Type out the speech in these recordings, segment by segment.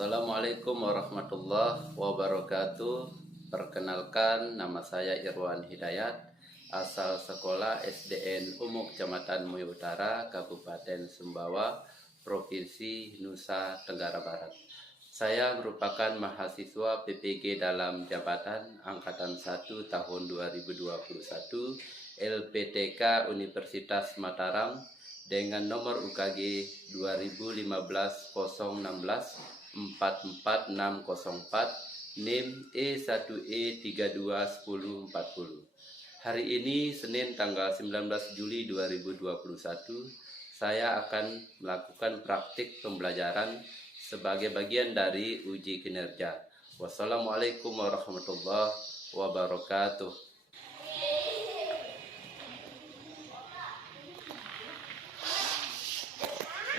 Assalamualaikum warahmatullahi wabarakatuh. Perkenalkan, nama saya Irwan Hidayat, asal sekolah SDN Umum Kecamatan Mui Utara, Kabupaten Sumbawa, Provinsi Nusa Tenggara Barat. Saya merupakan mahasiswa PPG dalam jabatan Angkatan 1 tahun 2021 LPTK Universitas Mataram dengan nomor UKG 2015-016 44604 NIM E1E321040. Hari ini Senin tanggal 19 Juli 2021 saya akan melakukan praktik pembelajaran sebagai bagian dari uji kinerja. Wassalamualaikum warahmatullahi wabarakatuh.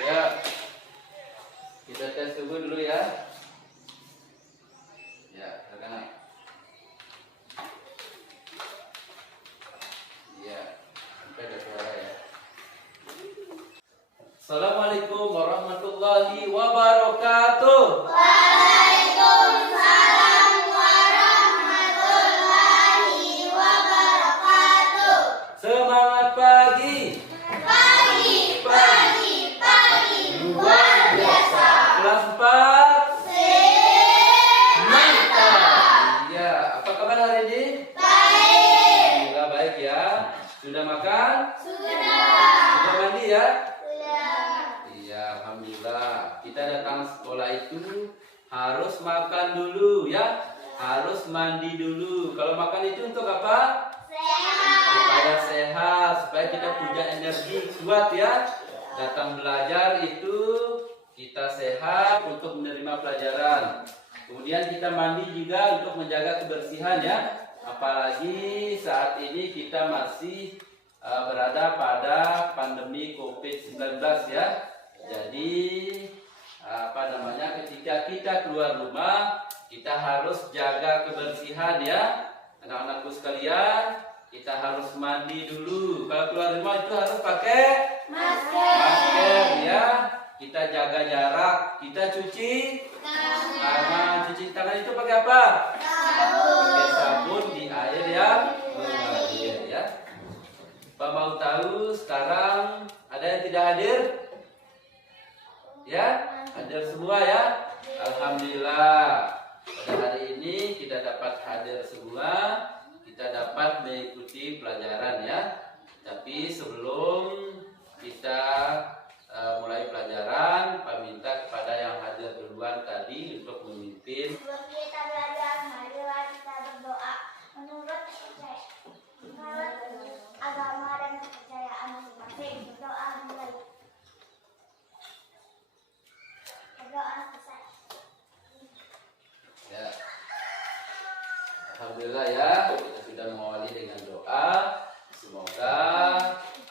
Ya, kita tes suhu dulu ya. Ya, silakan. Ya, sampai ada suara ya. Assalamualaikum warahmatullahi wabarakatuh. Waalaikumsalam warahmatullahi wabarakatuh. Semangat pagi. Pagi. Luar biasa. Kelas 4. Mantap. Iya, apa kabar hari ini? Baik. Alhamdulillah baik ya. Sudah makan? Sudah. Sudah mandi ya? Sudah. Iya, alhamdulillah. Kita datang sekolah itu harus makan dulu ya. Harus mandi dulu. Kalau makan itu untuk apa? Sehat. Supaya sehat, supaya kita punya energi kuat ya. Datang belajar itu kita sehat untuk menerima pelajaran. Kemudian kita mandi juga untuk menjaga kebersihan ya. Apalagi saat ini kita masih berada pada pandemi COVID-19 ya. Jadi ketika kita keluar rumah kita harus jaga kebersihan ya. Anak-anakku sekalian, kita harus mandi dulu. Kalau keluar rumah itu harus pakai masker ya. Kita jaga jarak, kita cuci tangan. Cuci tangan itu pakai apa? Pakai sabun di air yang mengalir ya. Pak mau tahu sekarang ada yang tidak hadir? Ya, hadir semua ya. Alhamdulillah. Pada hari ini kita dapat hadir semua. Kita dapat mengikuti pelajaran ya. Tapi sebelum kita mulai pelajaran, Pak minta kepada yang hadir duluan tadi untuk memimpin. Sebelum kita belajar, marilah kita berdoa. Menurut agama dan kepercayaan masing-masing, berdoa mulai. Berdoa selesai. Ya. Alhamdulillah ya, kita sudah mengawali dengan doa. Semoga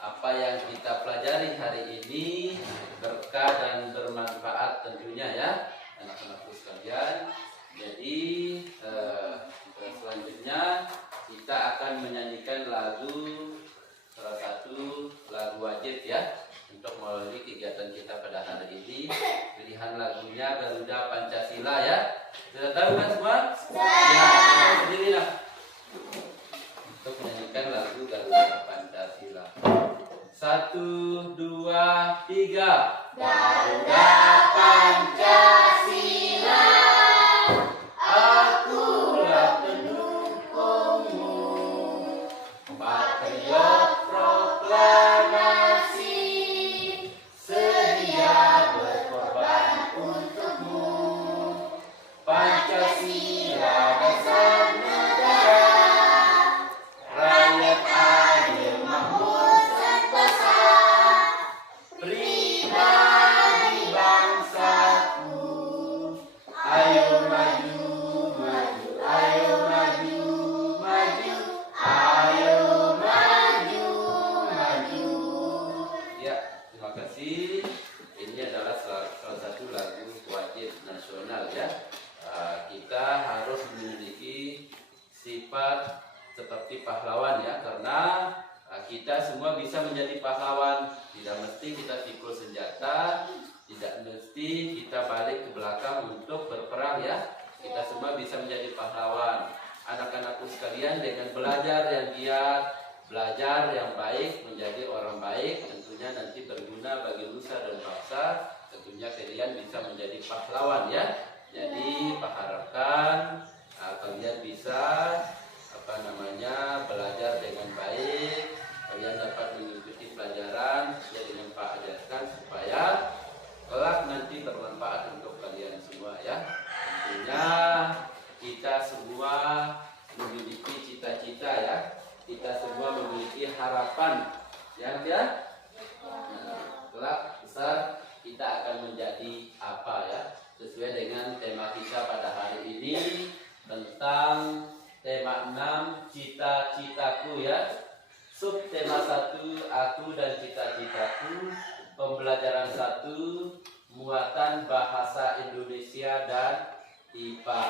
apa yang kita pelajari hari ini berkah dan bermanfaat tentunya ya, anak-anakku sekalian. Jadi selanjutnya kita akan menyanyikan lagu, salah satu lagu wajib ya untuk melalui kegiatan kita pada hari ini. Pilihan lagunya Garuda Pancasila ya. Sudah tahu kan semua? Ya, sendiri lah untuk menyanyikan lagu Garuda Pancasila. 1, 2, 3. Garuda Pancasila, Akulah pendukungmu, patriot proklamasi, sedia berkorban untukmu. Pancasila dasar negara, rakyat adil makmur sentosa, pribadi bangsaku. Ayo maju, maju, ayo maju, maju, ayo maju, maju. Ya, terima kasih. Ini adalah salah satu lagu wajib nasional ya. Kita harus memiliki sifat seperti pahlawan ya, karena kita semua bisa menjadi pahlawan. Tidak mesti kita pikul senjata, Tidak mesti kita balik ke belakang untuk berperang ya. Kita semua bisa menjadi pahlawan. Anak-anakku sekalian, dengan belajar yang giat, belajar yang baik, menjadi orang baik, tentunya nanti berguna bagi nusa dan bangsa. Tentunya kalian bisa menjadi pahlawan ya. Jadi Pak harapkan kalian bisa belajar dengan baik. Kalian dapat mengikuti pelajaran sesuai dengan Pak ajarkan supaya kelak nanti bermanfaat untuk kalian semua ya. Tentunya kita semua memiliki cita-cita ya. Kita semua memiliki harapan ya. Kelak besar kita akan menjadi apa ya? Sesuai dengan tema kita pada hari ini tentang tema 6 cita-citaku ya. Subtema 1 aku dan cita-citaku. Pembelajaran 1 muatan bahasa Indonesia dan IPA.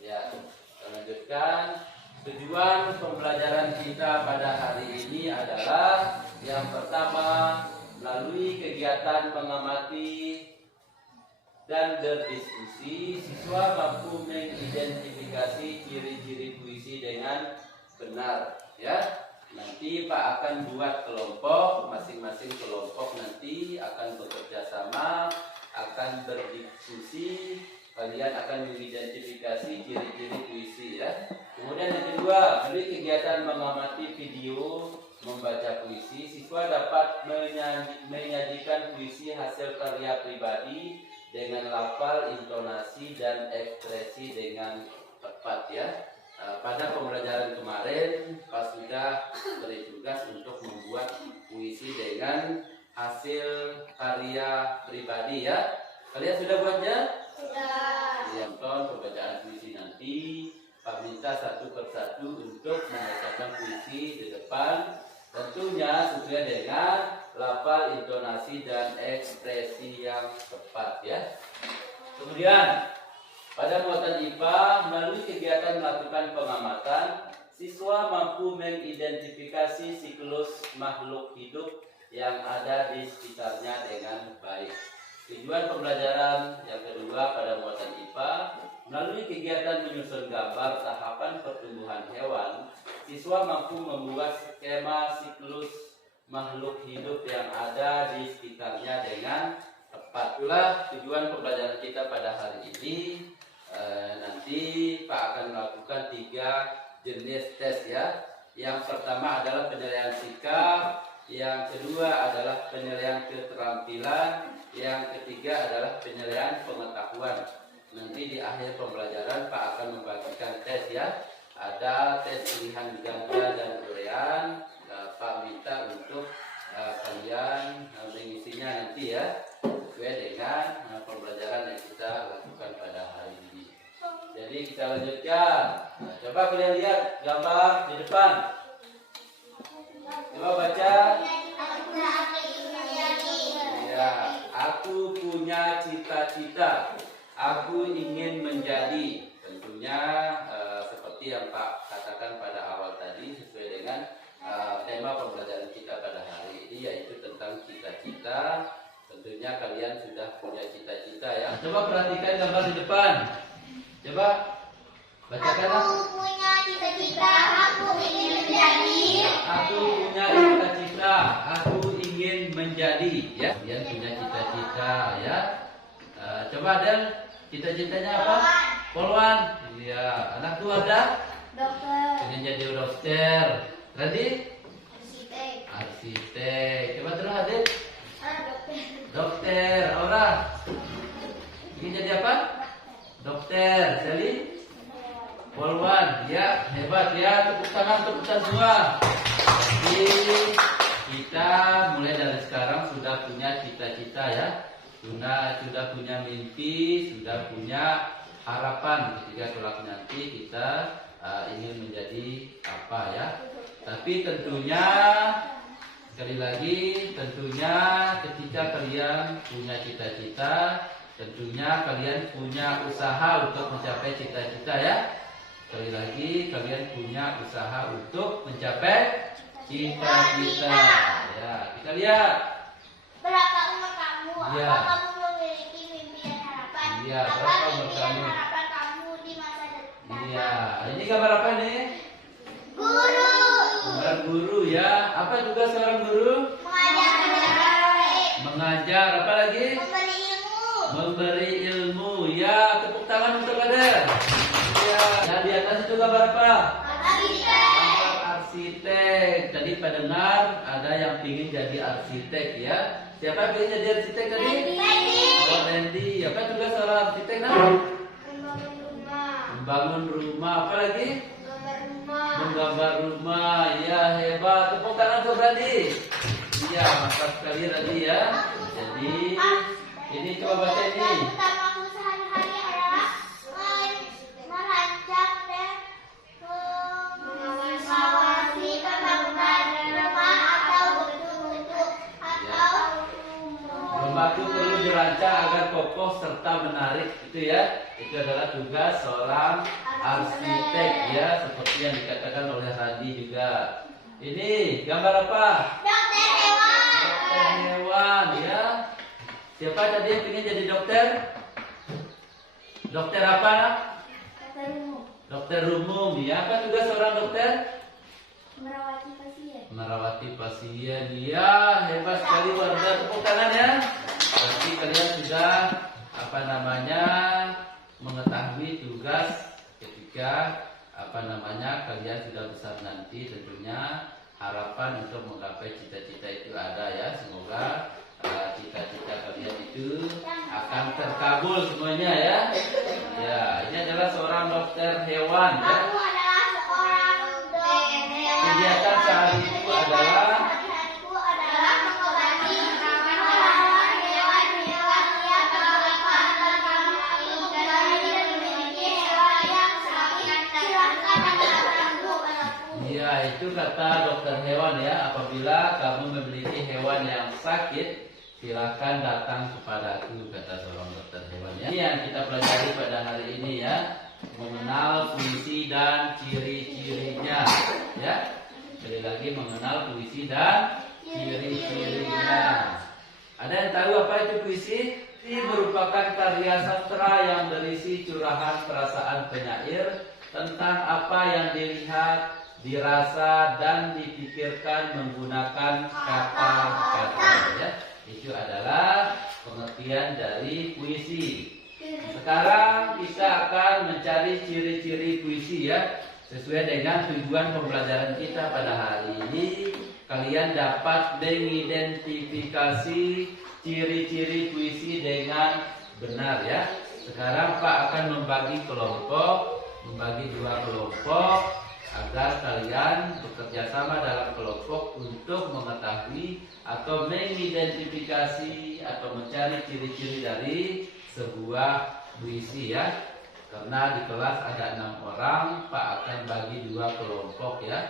Ya, kita lanjutkan. Tujuan pembelajaran kita pada hari ini adalah yang pertama, melalui kegiatan mengamati dan berdiskusi, siswa mampu mengidentifikasi ciri-ciri puisi dengan benar. Ya, nanti Pak akan buat kelompok, masing-masing kelompok nanti akan bekerja sama, akan berdiskusi. Kalian akan mengidentifikasi ciri-ciri puisi ya. Kemudian yang kedua, melalui kegiatan mengamati video, membaca puisi, siswa dapat menyajikan puisi hasil karya pribadi dengan lafal, intonasi, dan ekspresi dengan tepat ya. Pada pembelajaran kemarin, Pak sudah beri tugas untuk membuat puisi dengan hasil karya pribadi ya. Kalian sudah buatnya? Sudah. Yang pembacaan puisi nanti, Pak minta satu persatu untuk membacakan puisi di depan. Tentunya sesuai dengan lafal, intonasi, dan ekspresi yang tepat ya. Kemudian pada muatan IPA, melalui kegiatan melakukan pengamatan, siswa mampu mengidentifikasi siklus makhluk hidup yang ada di sekitarnya dengan baik. Tujuan pembelajaran yang kedua pada muatan IPA, melalui kegiatan menyusun gambar tahapan pertumbuhan hewan, siswa mampu membuat skema siklus makhluk hidup yang ada di sekitarnya dengan tepat. Itulah tujuan pembelajaran kita pada hari ini. Nanti Pak akan melakukan 3 jenis tes ya. Yang pertama adalah penilaian sikap, yang kedua adalah penilaian keterampilan, yang ketiga adalah penilaian pengetahuan. Nanti di akhir pembelajaran Pak akan membagikan tes ya. Ada tes pilihan ganda dan urean. Pak minta untuk kalian mengisinya nanti ya, sesuai dengan pembelajaran yang kita lakukan pada hari ini. Jadi kita lanjutkan. Coba kalian lihat gambar di depan. Coba baca. Ya, aku punya cita-cita. Aku ingin menjadi. Tentunya seperti yang Pak katakan pada awal tadi, sesuai dengan tema pembelajaran kita pada hari ini, yaitu tentang cita-cita. Tentunya kalian sudah punya cita-cita ya. Coba perhatikan gambar di depan. Coba bacakan. Aku punya cita-cita, aku ingin menjadi. Aku punya cita-cita, aku ingin menjadi. Ya, kalian punya cita-cita ya. Coba Del, cita-citanya apa? Polwan. Iya. Anak tuh ada? Dokter. Ingin jadi dokter. Tadi? Arsitek. Arsitek. Coba terus Adit. Dokter. Dokter. Aura. Ingin jadi apa? Dokter. Sally? Polwan. Ya, hebat ya. Tepuk tangan semua. Jadi kita mulai dari sekarang sudah punya cita-cita ya. Sudah punya mimpi, sudah punya harapan ketika kelak nanti kita ingin menjadi apa ya. Tapi tentunya sekali lagi, tentunya ketika kalian punya cita-cita, tentunya kalian punya usaha untuk mencapai cita-cita ya. Sekali lagi, kalian punya usaha untuk mencapai cita-cita. Ya, kita lihat. Berapa umur kamu? Ya. Apa kamu mau Iya, Apa berapa umur impian kamu? harapan kamu di masa depan? Iya, ini gambar apa nih? Guru. Gambar guru ya. Apa tugas seorang guru? Mengajar dengan baik. Mengajar, apa lagi? Memberi ilmu. Memberi ilmu. Ya, tepuk tangan untuk ada. Ya, nah di atas itu gambar apa? Arsitek. Gambar arsitek. Tadi pendengar ada yang ingin jadi arsitek ya. Siapa yang ingin jadi arsitek tadi? Randy. Oh, Randy. Apa tugas seorang arsitek nah? Membangun rumah. Membangun rumah. Apa lagi? Gambar rumah. Menggambar rumah. Ya, hebat. Tepuk tangan untuk Randy. Iya, mantap sekali Randy ya. Jadi ini coba baca ini. Tugas utamaku sehari-hari adalah merancang dan mengawasi pembangunan rumah atau bentuk-bentuk atau Rumah itu perlu dirancang agar kokoh serta menarik, itu ya. Itu adalah tugas seorang arsitek ya, seperti yang dikatakan oleh Randy juga. Ini gambar apa? dokter hewan. Dokter hewan ya. Siapa tadi yang ingin jadi dokter? Dokter apa? Dokter umum. Dokter umum ya. Apa tugas seorang dokter? Merawati pasien. Merawati pasien. Ya, hebat sekali warga. Tepuk tangan ya. Berarti kalian sudah mengetahui tugas ketika kalian sudah besar nanti. Tentunya harapan untuk menggapai cita-cita itu ada ya. Semoga cita-cita kalian itu akan terkabul semuanya ya. Ya, ini adalah seorang dokter hewan ya. Aku adalah seorang dokter. Kegiatan sehari-hari adalah Sehari-hariku adalah mengobati merawat hewan-hewan yang bermanfaat bagi makhluk dan memiliki hewan yang sakit. Silakan mengganggu anakku. Iya, itu kata dokter hewan ya. Apabila kamu memiliki hewan yang sakit, silakan datang kepadaku, kata seorang dokter hewan ya. Ini yang kita pelajari pada hari ini ya. Mengenal puisi dan ciri-cirinya ya. Sekali lagi mengenal puisi dan ciri-cirinya. Ada yang tahu apa itu puisi? Ini merupakan karya sastra yang berisi curahan perasaan penyair tentang apa yang dilihat, dirasa dan dipikirkan menggunakan kata-kata ya. Itu adalah pengertian dari puisi. Sekarang kita akan mencari ciri-ciri puisi ya. Sesuai dengan tujuan pembelajaran kita pada hari ini, kalian dapat mengidentifikasi ciri-ciri puisi dengan benar ya. Sekarang Pak akan membagi dua kelompok agar kalian bekerja sama dalam kelompok untuk mengetahui atau mengidentifikasi atau mencari ciri-ciri dari sebuah puisi ya. Karena di kelas ada 6 orang, Pak akan bagi dua kelompok ya.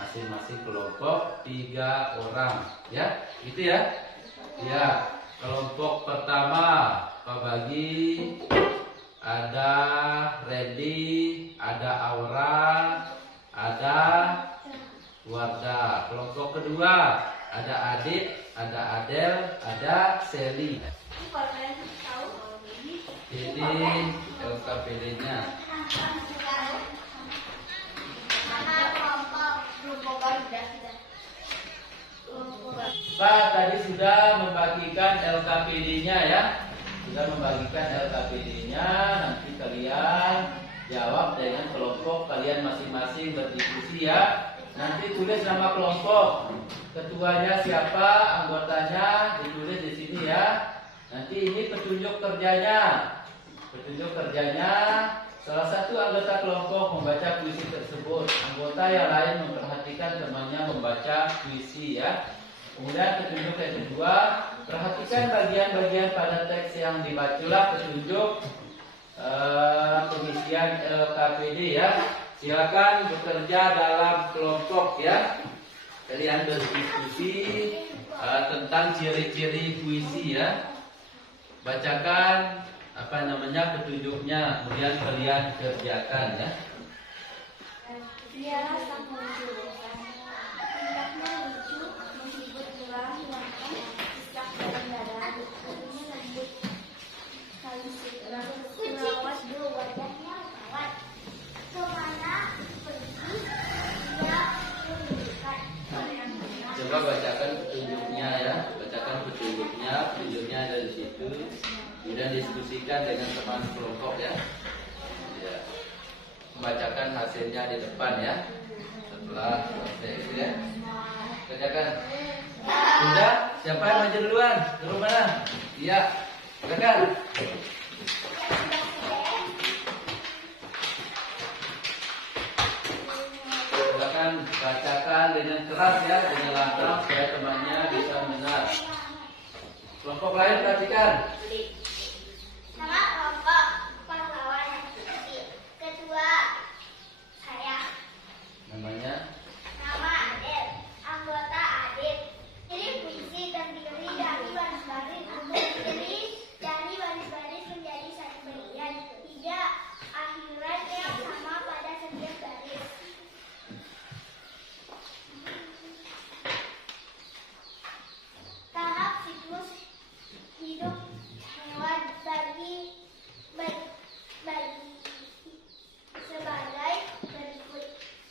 Masing-masing kelompok 3 orang ya. Itu ya. Ya, kelompok pertama Pak bagi ada Randy, ada Aura, ada Wardah. Kelompok kedua ada Adit, ada Adel, ada Sally. Ini LKPD-nya. Pak tadi sudah membagikan LKPD-nya ya. Sudah membagikan LKPD-nya. Nanti kalian jawab dengan kelompok kalian masing-masing berdiskusi ya. Nanti tulis nama kelompok. Ketuanya siapa, anggotanya ditulis di sini ya. Nanti ini petunjuk kerjanya. Petunjuk kerjanya, salah satu anggota kelompok membaca puisi tersebut. Anggota yang lain memperhatikan temannya membaca puisi ya. Kemudian petunjuk yang kedua, perhatikan bagian-bagian pada teks yang dibacalah petunjuk pengisian LKPD ya. Silakan bekerja dalam kelompok ya. Kalian berdiskusi tentang ciri-ciri puisi ya. Bacakan petunjuknya, kemudian kalian kerjakan ya. Dialah sang penunjuk. Tingkahnya lucu, menghibur pula, hilangkan sejak dalam dada. Tubuhnya lembut, saling dengan teman kelompok ya. Ya. Membacakan hasilnya di depan ya. Setelah selesai itu ya. Kerjakan. Sudah? Siapa yang maju duluan? Turun mana? Iya. Kerjakan. Silakan bacakan dengan keras ya, dengan lantang supaya temannya bisa mendengar. Kelompok lain perhatikan. Nama kelompok pahlawan nasional. Ketua saya. Namanya Nama Adit. Anggota Adit. Ciri puisi terdiri dari baris-baris terdiri dari baris-baris menjadi satu bagian. Tiga akhirat yang sama pada setiap baris. Tahap siklus hidup hewan bagi sebagai berikut.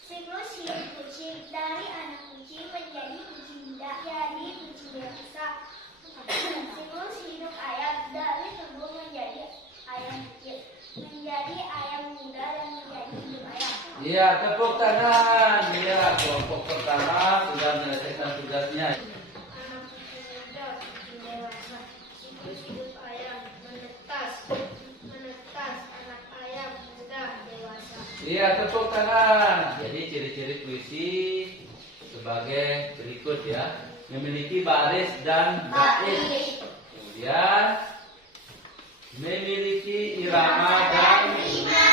Siklus hidup kucing dari anak kucing menjadi kucing jadi kucing dewasa. Siklus hidup ayam dari telur menjadi ayam kecil, menjadi ayam muda dan menjadi induk ayam. iya, tepuk tangan. Iya, kelompok pertama sudah menyelesaikan tugasnya. Anak kucing muda, kucing dewasa. Siklus hidup ayam menetas, anak ayam muda dewasa. Iya, tepuk tangan. Jadi ciri-ciri puisi sebagai berikut ya. Memiliki baris dan bait. Kemudian memiliki irama dan rima.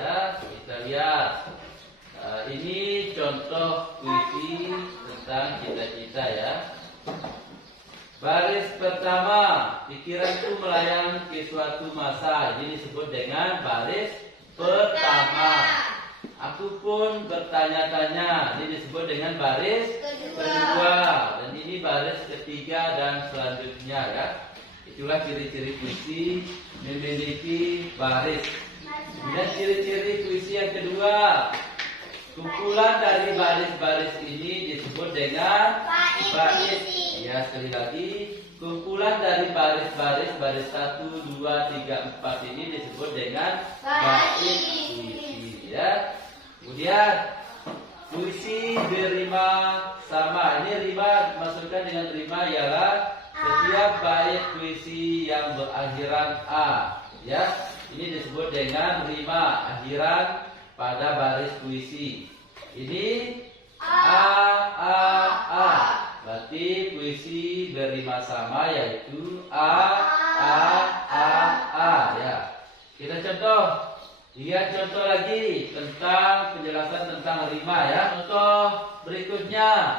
Ya, kita lihat. Ini contoh puisi tentang cita-cita ya. Baris pertama, pikiran itu melayang ke suatu masa. Ini disebut dengan baris pertama. Aku pun bertanya-tanya. Ini disebut dengan baris kedua. Dan ini baris ketiga dan selanjutnya ya. Itulah ciri-ciri puisi memiliki baris. Kemudian ciri-ciri puisi yang kedua. Kumpulan dari baris-baris ini disebut dengan bait. Ya, sekali lagi. Kumpulan dari baris-baris, baris 1, 2, 3, 4 ini disebut dengan bait puisi. Ya. Kemudian puisi berima sama. Ini rima dimaksudkan dengan rima ialah setiap bait puisi yang berakhiran a. Ya, ini disebut dengan rima akhiran pada baris puisi. Ini a. Berarti puisi berima sama yaitu a ya. Kita contoh. Lihat contoh lagi tentang penjelasan tentang rima ya. Contoh berikutnya.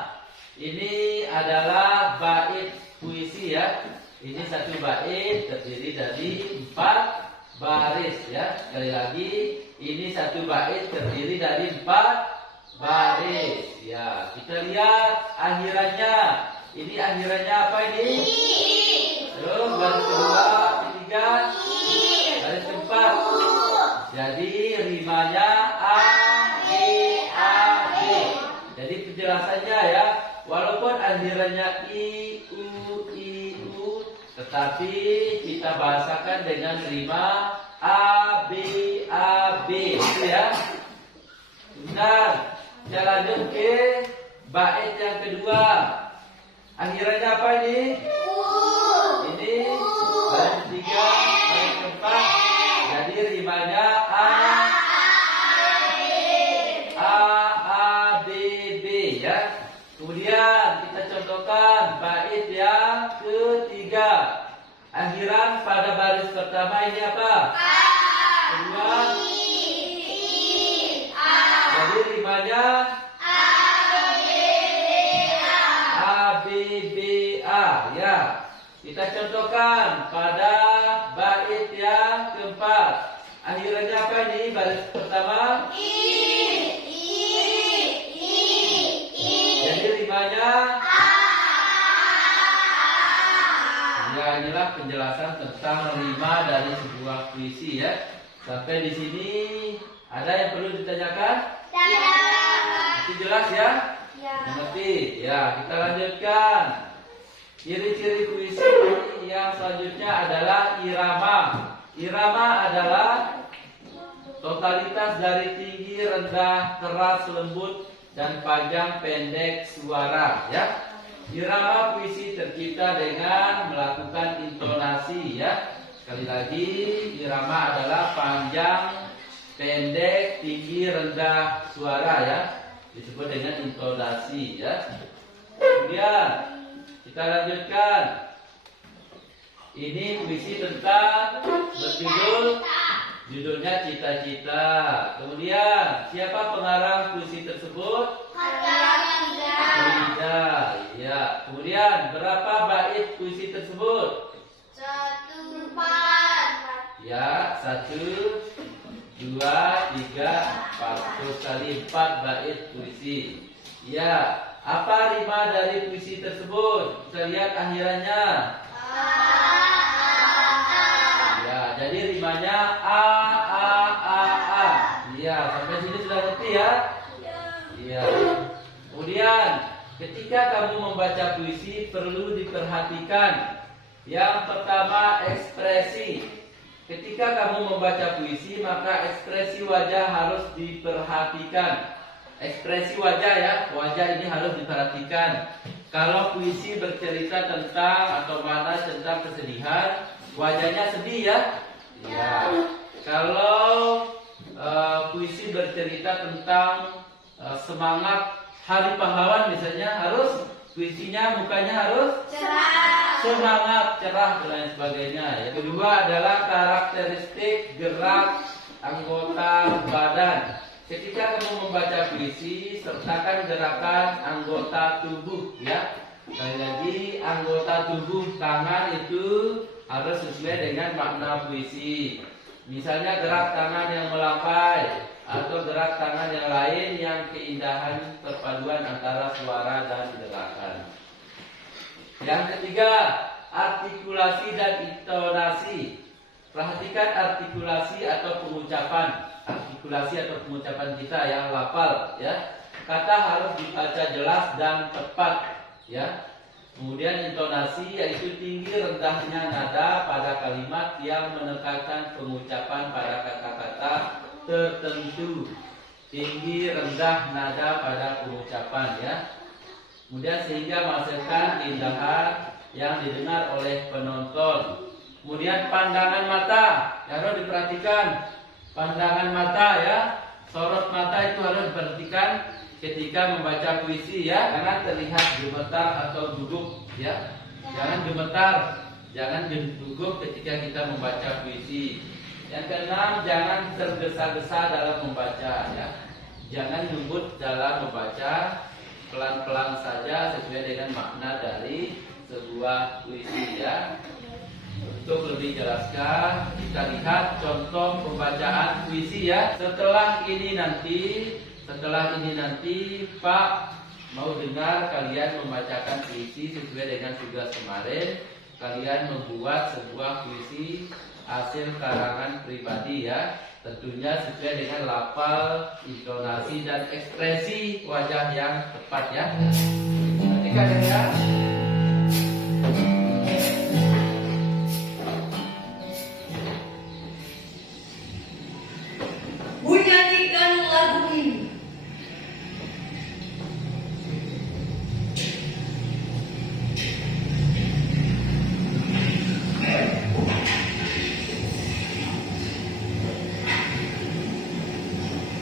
Ini adalah bait puisi ya. Ini satu bait terdiri dari 4 baris ya. Sekali lagi, ini satu bait terdiri dari 4 baris. Ya, kita lihat akhirannya. Ini akhirannya apa ini? Terus baris kedua, ketiga, baris keempat. Jadi rimanya A, B. Jadi penjelasannya ya, walaupun akhirannya I, U, tetapi kita bahasakan dengan rima A, B, itu ya. Benar. Kita lanjut ke bait yang kedua. Akhirannya apa ini? Ini baris ketiga, baris keempat. Jadi rimanya A, B, ya. Kemudian kita contohkan bait yang ketiga. Akhiran pada baris pertama ini apa? Kedua. Jadi rimanya A, ya. Kita contohkan pada bait yang keempat. Akhirannya apa ini baris pertama? Jadi rimanya ya, inilah penjelasan tentang rima dari sebuah puisi ya. Sampai di sini ada yang perlu ditanyakan? Masih jelas ya? Mengerti? Ya, kita lanjutkan. Ciri-ciri puisi yang selanjutnya adalah irama. Irama adalah totalitas dari tinggi, rendah, keras, lembut, dan panjang pendek suara, ya. Irama puisi tercipta dengan melakukan intonasi, ya. Sekali lagi, irama adalah panjang, pendek, tinggi, rendah suara, ya. Disebut dengan intonasi, ya. Kemudian kita lanjutkan. Ini puisi tentang judulnya Cita-Cita. Kemudian siapa pengarang puisi tersebut? Farida. Ya. Kemudian berapa bait puisi tersebut? 1, 4. Ya, 1, 2, 3, 4. Terus kali 4 bait puisi. Ya. Apa rima dari puisi tersebut? Kita lihat akhirannya. Ya, jadi rimanya a. Ya, sampai sini sudah ngerti ya? Ya. Kemudian, ketika kamu membaca puisi perlu diperhatikan. Yang pertama, ekspresi. Ketika kamu membaca puisi, maka ekspresi wajah harus diperhatikan. Ekspresi wajah, ya, wajah ini harus diperhatikan. Kalau puisi bercerita tentang atau mana tentang kesedihan, wajahnya sedih, ya. Ya. Kalau puisi bercerita tentang semangat Hari Pahlawan misalnya, harus puisinya mukanya harus Cerah. semangat, cerah, dan lain sebagainya. Yang kedua adalah karakteristik gerak anggota badan. Ketika kamu membaca puisi, sertakan gerakan anggota tubuh, ya. Sekali lagi, anggota tubuh tangan itu harus sesuai dengan makna puisi. Misalnya gerak tangan yang melampai atau gerak tangan yang lain yang keindahan perpaduan antara suara dan gerakan. Yang ketiga, artikulasi dan intonasi. Perhatikan artikulasi atau pengucapan. Artikulasi atau pengucapan kita yang lafal, ya. Kata harus dibaca jelas dan tepat, ya. Kemudian intonasi yaitu tinggi rendahnya nada pada kalimat yang menekankan pengucapan pada kata-kata tertentu. Tinggi rendah nada pada pengucapan, ya. Kemudian sehingga menghasilkan keindahan yang didengar oleh penonton. Kemudian pandangan mata harus diperhatikan. Pandangan mata, ya, sorot mata itu harus diperhatikan ketika membaca puisi, ya. Jangan terlihat gemetar atau gugup, ya. Jangan gemetar, jangan gugup ketika kita membaca puisi. Yang keenam, jangan tergesa-gesa dalam membaca, ya. Jangan lembut dalam membaca, pelan-pelan saja sesuai dengan makna dari sebuah puisi, ya. Untuk lebih jelaskan, kita lihat contoh pembacaan puisi, ya. Setelah ini nanti Pak mau dengar kalian membacakan puisi sesuai dengan tugas kemarin. Kalian membuat sebuah puisi hasil karangan pribadi, ya. Tentunya sesuai dengan lafal, intonasi, dan ekspresi wajah yang tepat, ya. Perhatikan, ya. Nyanyikan lagu ini.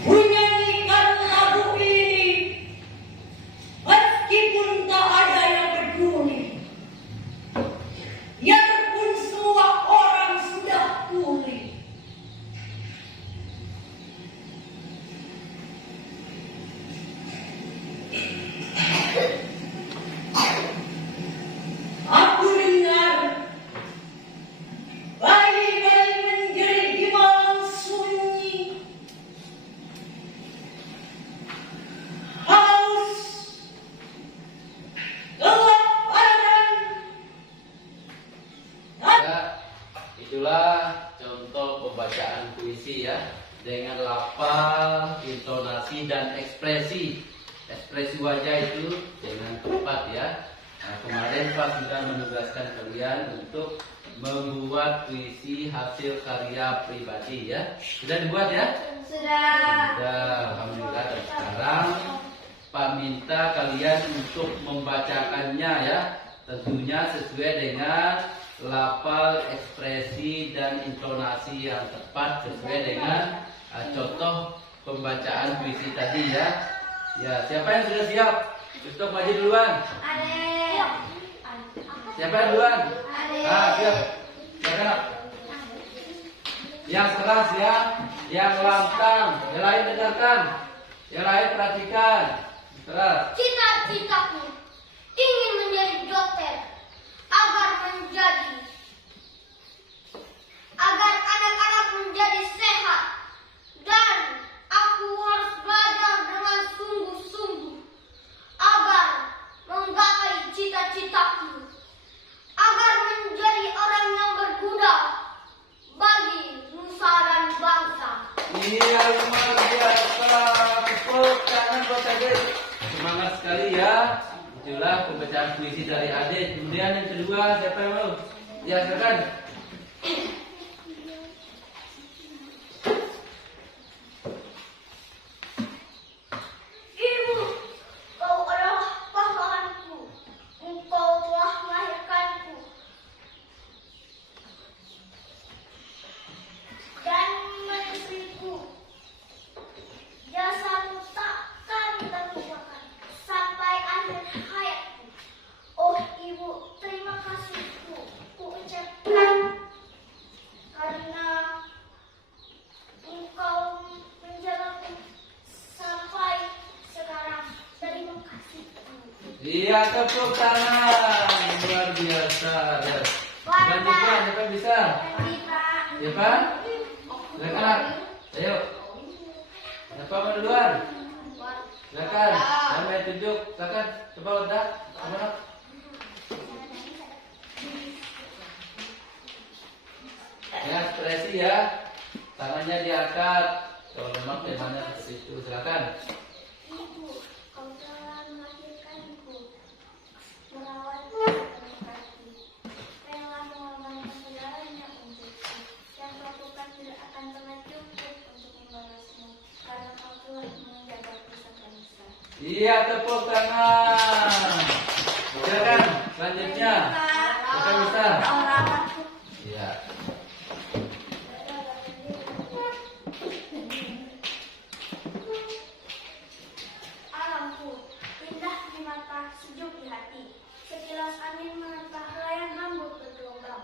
Nyanyikan lagu ini meskipun tak ada yang peduli. Biarpun semua orang sudah pulih. Aku dengar bayi-bayi menjerit di malam sunyi, haus, kelaparan. Ya, itulah contoh pembacaan puisi, ya, dengan lafal, intonasi, dan ekspresi. Ekspresi wajah itu dengan tepat, ya. Nah, kemarin Pak sudah menugaskan kalian untuk membuat puisi hasil karya pribadi ya. Sudah dibuat ya? Sudah. Sudah, alhamdulillah. Dan sekarang Pak minta kalian untuk membacakannya ya. Tentunya sesuai dengan lafal, ekspresi dan intonasi yang tepat sesuai dengan contoh pembacaan puisi tadi ya. Ya, siapa yang sudah siap? Untuk maju duluan. Adek. Siapa yang duluan? Adek. Ah, siap. Silakan. Yang keras ya, yang lantang. Yang lain dengarkan. Yang lain perhatikan. Keras. Cita-citaku ingin menjadi dokter agar anak-anak menjadi sehat, dan aku harus belajar dengan sungguh-sungguh agar menggapai cita-citaku, agar menjadi orang yang berguna bagi nusa dan bangsa. Iya, luar biasa. Tepuk tangan buat Adik. Semangat sekali ya. Itulah pembacaan puisi dari Adik. Kemudian yang kedua, siapa yang mau? Ya, silakan. Ibu, kau adalah pahlawanku. Engkau telah melahirkanku dan menyusuiku. Jasamu takkan terlupakan sampai akhir hayatku. Oh ibu, terima kasihku ku ucapkan karena engkau menjagaku sampai sekarang. Terima kasih. Iya, tepuk tangan. Luar biasa. Ya. Selanjutnya, siapa yang bisa? Siapa? Silakan. Ayo. Siapa mau duluan? Silakan. Sampai tunjuk. Silakan. Coba udah. Mana? Ya, ekspresi ya. Tangannya diangkat. Kalau memang temanya seperti itu, silakan. Ibu, kau telah melahirkanku, merawatku dengan hati, rela mengorbankan segalanya untukku. Yang kau lakukan tidak akan pernah cukup untuk membalasmu, karena kau telah menjagaku sampai besar. Iya, tepuk tangan. Silakan. Selanjutnya. Siapa yang bisa? Iya. Alamku, indah di mata, sejuk di hati. Sekilas angin menerpa helaian rambut bergelombang,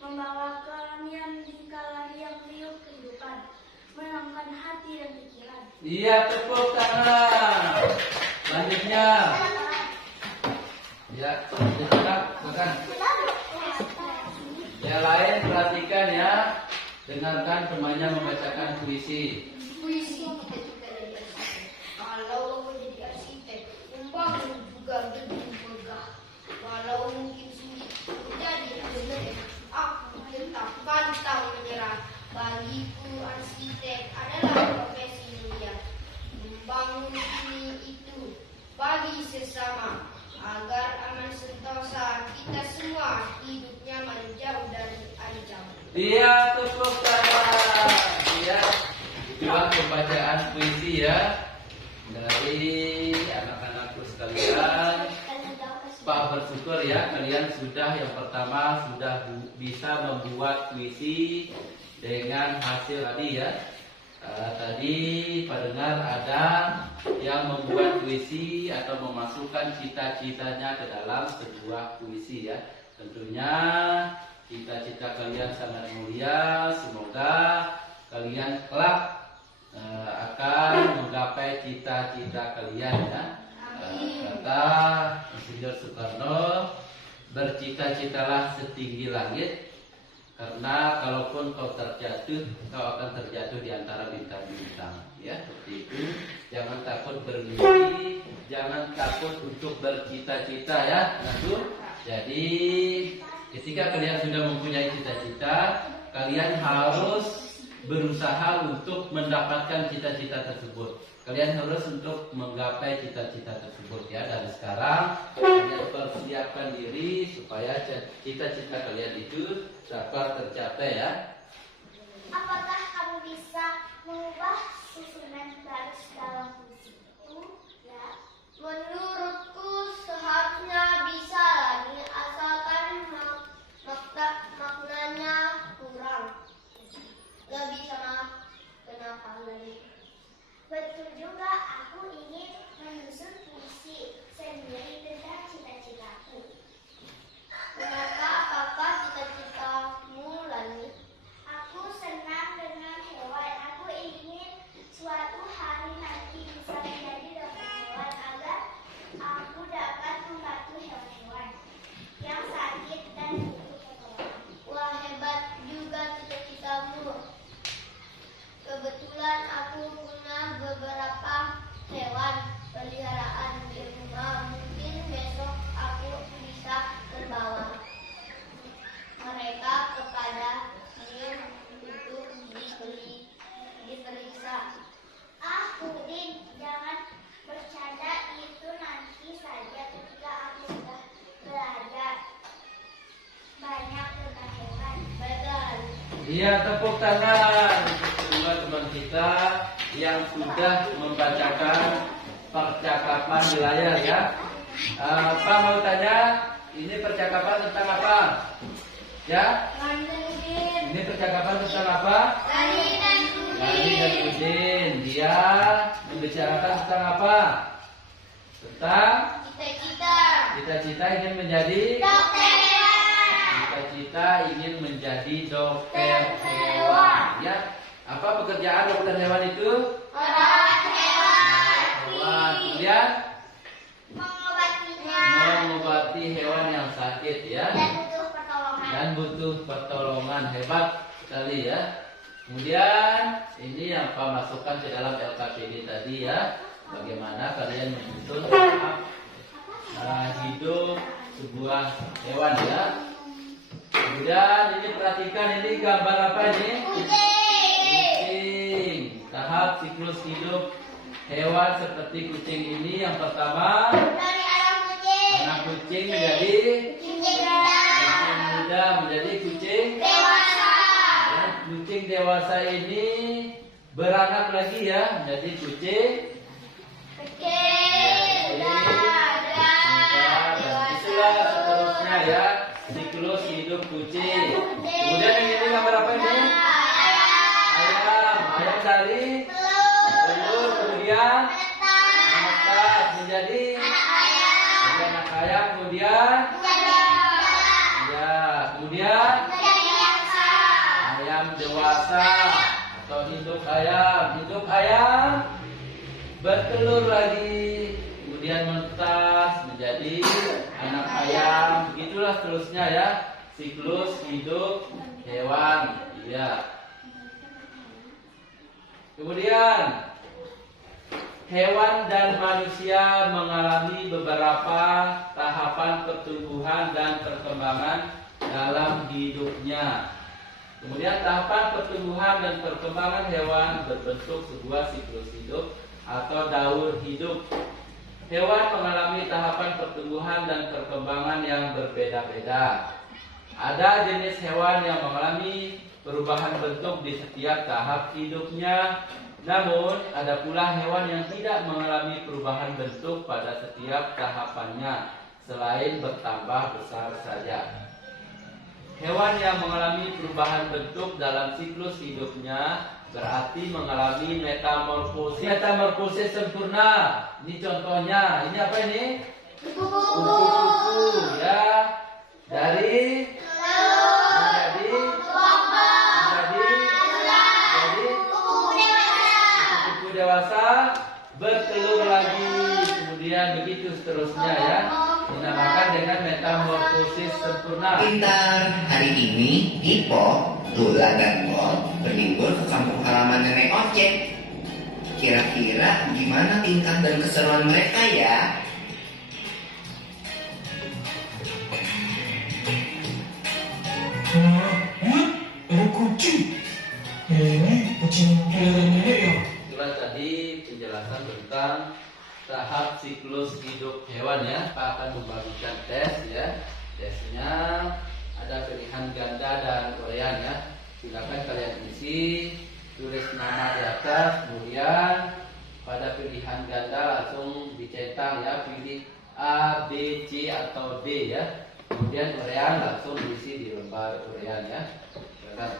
membawa kealamian di kala riang riuh kehidupan, menenangkan hati dan pikiran. Iya, tepuk tangan. Selanjutnya. Ya, silakan. Yang lain perhatikan ya. Dengarkan temannya membacakan puisi. Puisi kita juga dari arsitek. Kalau jadi arsitek, membangun juga gedung megah. Walau mungkin sulit menjadi arsitek, aku tetap pantang menyerah. Bagiku arsitek adalah profesi mulia. Membangun ini itu bagi sesama, agar aman sentosa kita semua hidup nyaman jauh dari ancam. Iya, tepuk tangan. Iya. Itulah pembacaan puisi ya dari anak-anakku sekalian. Pak bersyukur ya kalian sudah yang pertama sudah bisa membuat puisi dengan hasil tadi ya. Tadi Pak dengar ada yang membuat puisi atau memasukkan cita-citanya ke dalam sebuah puisi ya. Tentunya cita-cita kalian sangat mulia. Semoga kalian kelak akan menggapai cita-cita kalian ya. Kata Insinyur Soekarno, bercita-citalah setinggi langit, karena kalaupun kau terjatuh, kau akan terjatuh di antara bintang-bintang. Ya, seperti itu. Jangan takut bermimpi, jangan takut untuk bercita-cita ya. Nah, jadi ketika kalian sudah mempunyai cita-cita, kalian harus berusaha untuk mendapatkan cita-cita tersebut. Kalian harus untuk menggapai cita-cita tersebut ya. Dari sekarang kalian persiapkan diri supaya cita-cita kalian itu dapat tercapai ya. Apakah kamu bisa mengubah susunan baris dalam puisi itu? Ya. Menurutku seharusnya bisa lagi, asalkan maknanya kurang. Gak bisa kenapa lagi? Betul juga, aku ingin menyusun puisi sendiri tentang cita-citaku. Kenapa? Apakah cita-citamu lagi? Aku senang dengan hewan. Aku ingin suatu hari nanti bisa menjadi dokter hewan agar aku dapat membantu hewan-hewan yang sakit dan butuh pertolongan. Wah, hebat juga cita-citamu. Kebetulan aku punya beberapa hewan peliharaan di rumah. Mungkin besok aku bisa membawa mereka kepada untuk diperiksa. Ah, Udin, jangan bercanda, itu nanti saja ketika aku sudah belajar banyak tentang hewan. Baiklah. Iya, tepuk tangan untuk semua teman kita yang sudah membacakan percakapan di layar ya. Pak mau tanya, ini percakapan tentang apa? Ya? Ini percakapan tentang apa? Lani dan Udin. Dia membicarakan tentang apa? Tentang Cita-cita. cita-cita ingin menjadi Dokter hewan. cita-cita ingin menjadi dokter hewan. Ya, apa pekerjaan dokter hewan itu? Merawat hewan. Hewan. Kemudian Mengobatinya mengobati hewan yang sakit ya. dan butuh pertolongan. Dan butuh pertolongan. Hebat sekali ya. Kemudian ini yang Pak masukkan ke dalam LKPD tadi ya. Bagaimana kalian menyusun hidup sebuah hewan ya. Kemudian ini perhatikan, ini gambar apa ini? Kucing. Tahap siklus hidup hewan seperti kucing ini yang pertama, Dari anak kucing. anak kucing menjadi Kucing muda menjadi kucing. dewasa. Ya, kucing dewasa ini beranak lagi ya menjadi kucing. Itulah seterusnya ya siklus hidup kucing. Kemudian yang ini gambar apa ini? Ayam dari telur kemudian menetas menjadi anak ayam kemudian ya kemudian ayam dewasa atau induk ayam bertelur lagi kemudian menetas menjadi anak ayam. Begitulah seterusnya ya siklus hidup hewan ya. Kemudian hewan dan manusia mengalami beberapa tahapan pertumbuhan dan perkembangan dalam hidupnya. Kemudian tahapan pertumbuhan dan perkembangan hewan berbentuk sebuah siklus hidup atau daur hidup. Hewan mengalami tahapan pertumbuhan dan perkembangan yang berbeda-beda. Ada jenis hewan yang mengalami perubahan bentuk di setiap tahap hidupnya. Namun, ada pula hewan yang tidak mengalami perubahan bentuk pada setiap tahapannya, selain bertambah besar saja. Hewan yang mengalami perubahan bentuk dalam siklus hidupnya berarti mengalami metamorfosis. Metamorfosis sempurna. Ini contohnya. Ini apa ini? Kupu-kupu ya. Dari menjadi kupu-kupu dewasa bertelur lagi. Kemudian begitu seterusnya ya. Dinamakan dengan metamorfosis sempurna. Kita hari ini Ipo, Lula dan Bol berlibur ke kampung halaman nenek ojek. Kira-kira gimana tingkah dan keseruan mereka ya? Ada kucing. Ini Itulah tadi penjelasan tentang tahap siklus hidup hewan ya. Pak akan membagikan tes ya. Tesnya ada pilihan ganda dan urean ya. Silakan kalian isi, tulis nama di atas, kemudian pada pilihan ganda langsung dicetak ya, pilih A, B, C atau D ya. Kemudian urean langsung diisi di lembar urean ya. Silakan.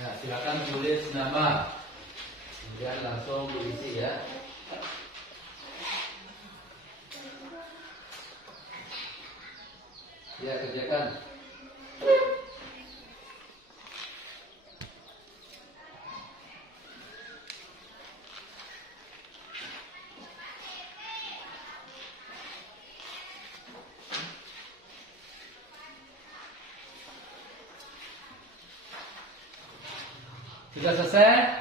Ya, silakan tulis nama, kemudian langsung diisi ya. Ya, kerjakan. Sudah selesai?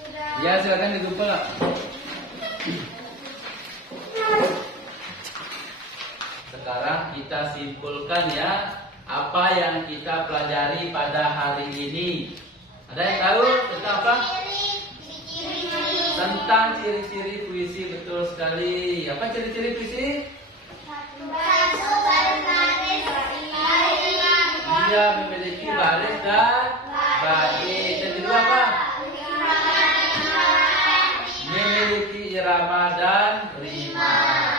Sudah. Ya, silakan dikumpul. Sekarang kita simpulkan ya apa yang kita pelajari pada hari ini. Ada yang tahu tentang apa? Tentang ciri-ciri puisi, betul sekali. Apa ciri-ciri puisi? Dia memiliki baris dan baris. Dan kedua apa? Memiliki irama dan rima.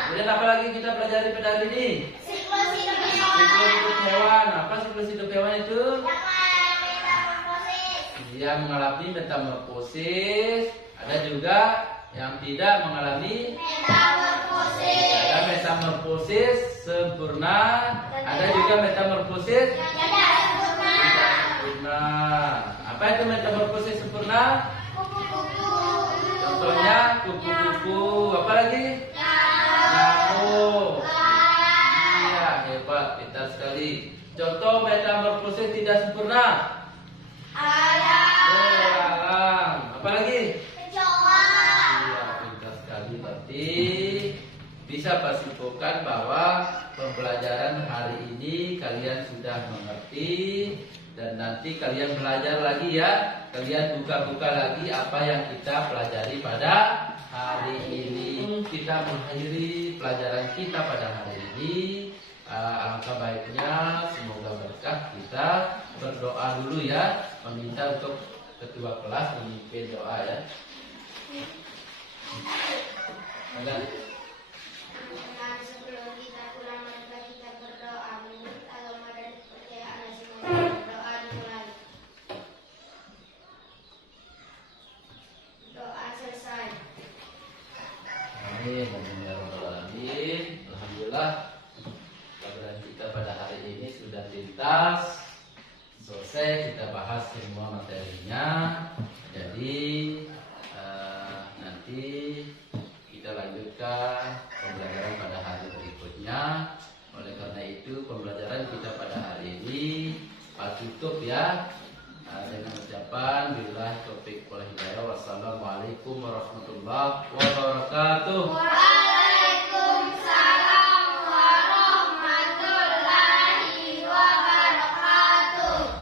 Kemudian apa lagi kita pelajari pada hari ini? Siklus hidup Siklus hidup hewan. Apa siklus hidup hewan itu? Dia mengalami metamorfosis. Ada juga yang tidak mengalami ada metamorfosis sempurna. Ada juga metamorfosis tidak sempurna. Apa itu metamorfosis sempurna? Contohnya kupu-kupu. Apa lagi? Nyamuk. Iya, hebat, pintar sekali. Contoh metamorfosis tidak sempurna. Belalang. Apa lagi? Iya, pintar sekali. Berarti bisa Pak simpulkan bahwa pembelajaran hari ini kalian sudah mengerti. Dan nanti kalian belajar lagi ya. Kalian buka-buka lagi apa yang kita pelajari pada hari ini. Kita mengakhiri pelajaran kita pada hari ini. Alangkah baiknya semoga berkah. Kita berdoa dulu ya. Meminta untuk ketua kelas memimpin doa ya. Agar Sebelum kita pulang, mari kita berdoa menurut agama dan kepercayaan masing-masing. Doa dimulai. Doa selesai. amin. Amin. Alhamdulillah pelajaran kita pada hari ini sudah tuntas. Selesai kita bahas semua materinya. Jadi nanti kita lanjutkan pembelajaran pada hari berikutnya. Oleh karena itu pembelajaran kita pada hari ini tutup ya dengan ucapan billahi taufiq wal hidayah. Wassalamualaikum warahmatullahi wabarakatuh.